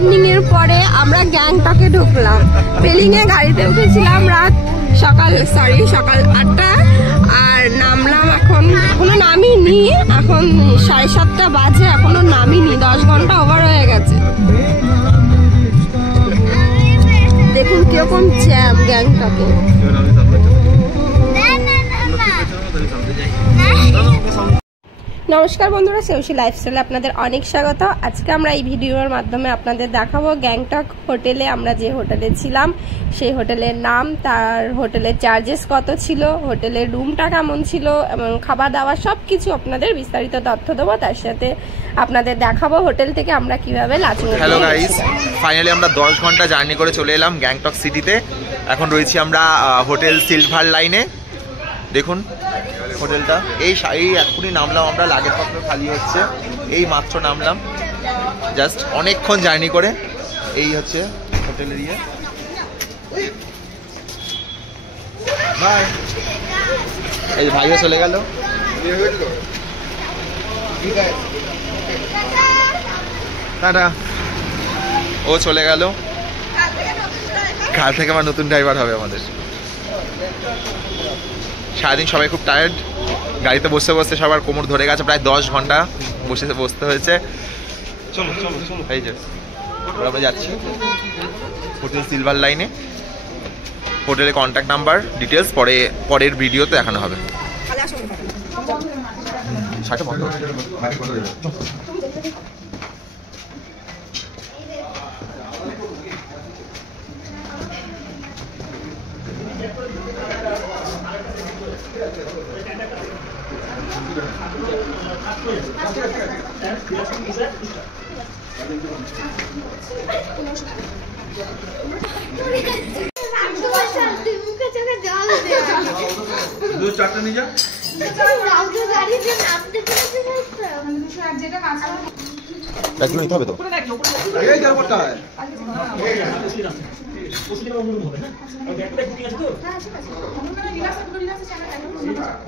Journeying এর পরে আমরা গ্যাংটকে ঢুকলাম। পেলিং এ গাড়িতে উঠেছিলাম সকাল 8টা আর নামলাম এখনো নামিনি, এখন 7:30 বাজে, এখনো নামিনি, 10 ঘন্টা ওভার হয়ে গেছে। দেখুন কিরকম জ্যাম গ্যাংটকে। নমস্কার বন্ধুরা, সেউসি লাইফস্টাইলে আপনাদের অনেক স্বাগত। আজকে আমরা এই ভিডিওর মাধ্যমে আপনাদের দেখাবো গ্যাংটক হোটেলে আমরা যে হোটেলে ছিলাম সেই হোটেলের নাম, তার হোটেলের চার্জেস কত ছিল, হোটেলের রুমটা কেমন ছিল এবং খাওয়া দাওয়া সবকিছু আপনাদের বিস্তারিত তথ্য দেবো। তার সাথে আপনাদের দেখাবো হোটেল থেকে আমরা কিভাবে লাচুং। হ্যালো গাইস, ফাইনালি আমরা 10 ঘন্টা জার্নি করে চলে এলাম গ্যাংটক সিটিতে। এখন রয়েছি আমরা হোটেল সিলভার লাইনে। দেখুন হোটেলটা, এই এক্ষুনি নামলাম আমরা, লাগেজ পত্র খালি হচ্ছে, এই মাত্র নামলাম, জাস্ট অনেকক্ষণ জার্নি করে। এই হচ্ছে হোটেলের ইয়ে। বাই। এই ভাইও চলে গেল, টাটা। ও চলে গেল, কাল থেকে আবার নতুন ড্রাইভার হবে আমাদের। সারাদিন সবাই খুব টায়ার্ড, গাড়িতে বসতে বসতে সবার কোমর ধরে গেছে, প্রায় 10 ঘন্টা বসতে হয়েছে। চলো চলো চলো, এই যে আমরা যাচ্ছি হোটেল সিলভার লাইনে। হোটেলের কন্ট্যাক্ট নাম্বার ডিটেলস পরের ভিডিওতে দেখানো হবে। চারটা নিয়ে যা, নিতে হবে তো।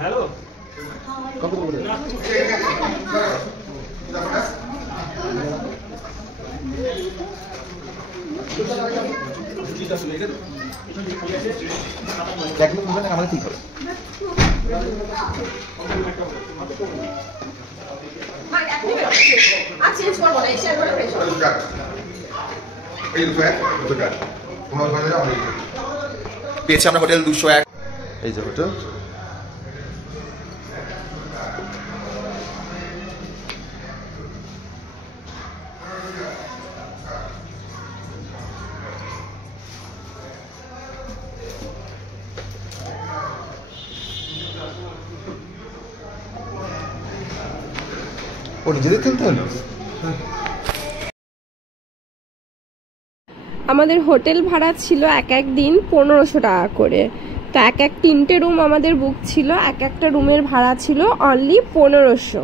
হ্যালো আমাদের ঠিক হবে। পেয়েছি আমরা হোটেল 201। এই যে হোটেল, ও নিজেদের কিনতে হলো। আমাদের হোটেল ভাড়া ছিল এক দিন 1500 টাকা করে। তো 3টে রুম আমাদের বুক ছিল, একটা রুমের ভাড়া ছিল অনলি 1500।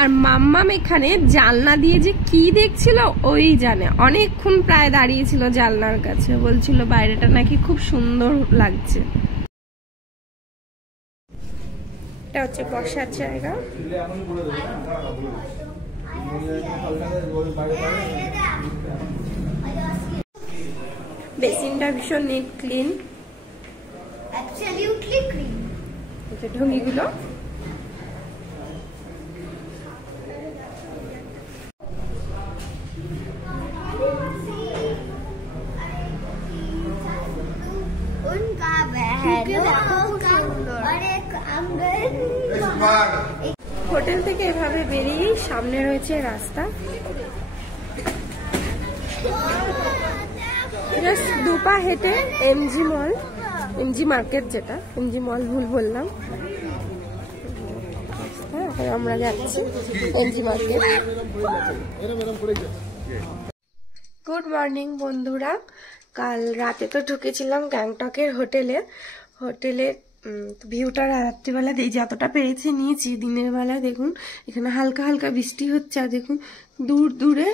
আর মাম্মাম এখানে জানলা দিয়ে যে কি দেখছিল ওই জানে, অনেকক্ষণ প্রায় দাঁড়িয়েছিল জানলার কাছে, বলছিল বাইরেটা নাকি খুব সুন্দর লাগছে। এটা হচ্ছে বসার জায়গা। বেসিনটা ভীষণ নিট ক্লিন, অ্যাবসলিউটলি ক্লিন। এটা ঢঙ্গিগুলো হোটেল থেকে এভাবে বেরিয়ে সামনে রয়েছে রাস্তা, জাস্ট 2 পা হেঁটে এমজি মল, এমজি মার্কেট, যেটা এমজি মল ভুল বললাম। আমরা যাচ্ছি এমজি মার্কেট। গুড মর্নিং বন্ধুরা, কাল রাতে তো ঢুকেছিলাম গ্যাংটকের হোটেলের ভিউটা রাত্রিবেলা যতটা পেরেছি নিয়েছি। দিনের বেলা দেখুন এখানে হালকা হালকা বৃষ্টি হচ্ছে, আর দেখুন দূরে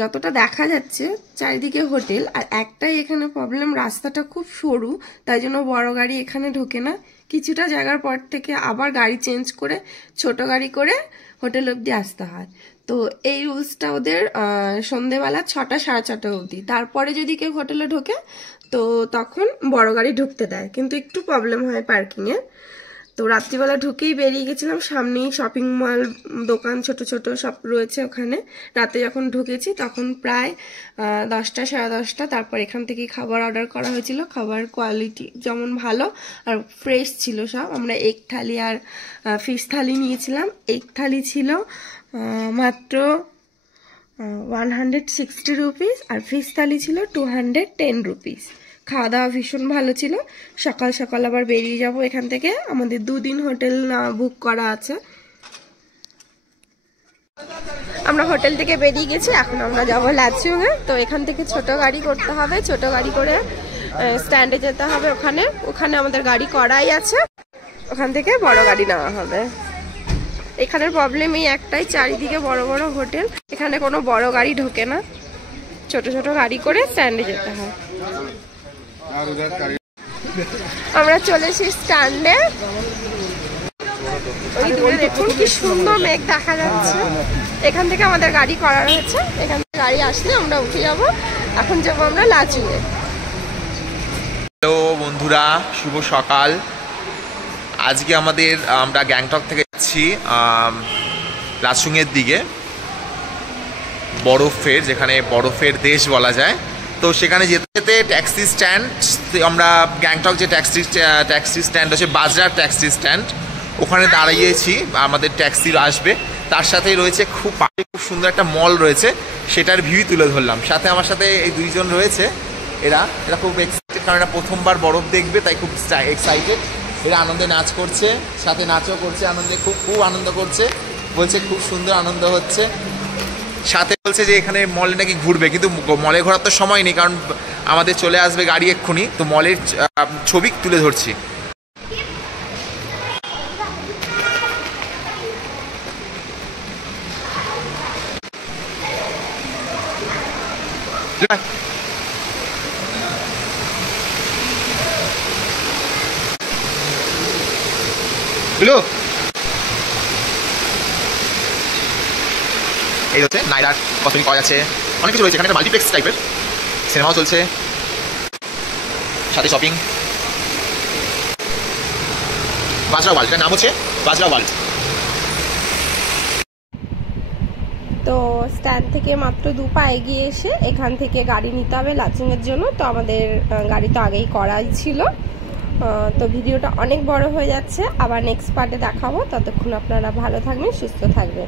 যতটা দেখা যাচ্ছে চারিদিকে হোটেল, আর একটাই এখানে প্রবলেম, রাস্তাটা খুব সরু, তাই জন্য বড় গাড়ি এখানে ঢোকে না। কিছুটা জায়গার পর থেকে আবার গাড়ি চেঞ্জ করে ছোট গাড়ি করে হোটেল অবধি আসতে হয়। তো এই রুলসটা ওদের সন্ধেবেলা 6টা সাড়ে 6টা অবধি, তারপরে যদি কেউ হোটেলে ঢোকে তো তখন বড় গাড়ি ঢুকতে দেয়, কিন্তু একটু প্রবলেম হয় পার্কিংয়ে। তো রাত্রিবেলা ঢুকেই বেরিয়ে গেছিলাম, সামনেই শপিং মল, দোকান ছোট ছোট সব রয়েছে ওখানে। রাতে যখন ঢুকেছি তখন প্রায় 10টা সাড়ে 10টা। তারপর এখান থেকেই খাবার অর্ডার করা হয়েছিল। খাবার কোয়ালিটি যেমন ভালো আর ফ্রেশ ছিল সব। আমরা এগ থালি আর ফিশ থালি নিয়েছিলাম। এগ থালি ছিল মাত্র 160 রুপিস আর ফিশ থালি ছিল 210 রুপিস। খাওয়া দাওয়া ভীষণ ভালো ছিল। সকাল সকাল আবার বেরিয়ে যাব এখান থেকে, আমাদের 2 দিন হোটেল বুক করা আছে। আমরা হোটেল থেকে বেরিয়ে গেছি, এখন আমরা যাবো লাচুংয়ে। তো এখান থেকে ছোট গাড়ি করতে হবে, ছোট গাড়ি করে স্ট্যান্ডে যেতে হবে। ওখানে আমাদের গাড়ি করাই আছে, ওখান থেকে বড় গাড়ি নেওয়া হবে। এখানের প্রবলেম এই একটাই, চারিদিকে বড় বড় হোটেল, এখানে কোনো বড় গাড়ি ঢোকে না, ছোট ছোট গাড়ি করে স্ট্যান্ডে যেতে হয়। আমরা চলে এসেছি স্ট্যান্ডে। ওই দূরে দেখুন কি সুন্দর মেঘ দেখা যাচ্ছে। এখান থেকে আমাদের গাড়ি করা রয়েছে, এখান থেকে গাড়ি আসলে আমরা উঠে যাব। এখন যাবো আমরা লাচুংয়ে। হ্যালো বন্ধুরা, শুভ সকাল। আজকে আমরা গ্যাংটক থেকে যাচ্ছি লাচুংয়ের দিকে, বরফের, যেখানে বরফের দেশ বলা যায়। তো সেখানে যেতে যেতে ট্যাক্সি স্ট্যান্ড, আমরা গ্যাংটক যে ট্যাক্সি স্ট্যান্ড আছে, বাজরার ট্যাক্সি স্ট্যান্ড, ওখানে দাঁড়িয়েছি, আমাদের ট্যাক্সি আসবে। তার সাথেই রয়েছে খুব সুন্দর একটা মল রয়েছে, সেটার ভিউ তুলে ধরলাম। সাথে আমার সাথে এই 2 জন রয়েছে, এরা খুব এক্সাইটেড, কারণ এরা প্রথমবার বরফ দেখবে, তাই খুব এক্সাইটেড। এরা আনন্দে নাচ করছে, সাথে নাচও করছে, আনন্দে খুব আনন্দ করছে, বলছে খুব সুন্দর আনন্দ হচ্ছে। সাথে বলছে যে এখানে মলে নাকি ঘুরবে, কিন্তু মলে ঘোরার তো সময় নেই, কারণ আমাদের চলে আসবে গাড়ি এক্ষুনি। তো মলের ছবি তুলে ধরছি। এই হচ্ছে নাইরার কসমেটিক পাওয়া যাচ্ছে, অনেক কিছু রয়েছে এখানে, একটা মাল্টিপ্লেক্স টাইপের সিনেমাও চলছে, সাথে শপিং। বাজরা ওয়ার্ল্ড, এটার নাম হচ্ছে বাজরা ওয়ার্ল্ড। তো স্ট্যান্ড থেকে মাত্র 2 পা এগিয়ে এসে এখান থেকে গাড়ি নিতে হবে লাচুংয়ের জন্য। তো আমাদের গাড়ি তো আগেই করাই ছিল। তো ভিডিওটা অনেক বড় হয়ে যাচ্ছে, আবার নেক্সট পার্টে দেখাবো। ততক্ষণ আপনারা ভালো থাকবেন, সুস্থ থাকবেন।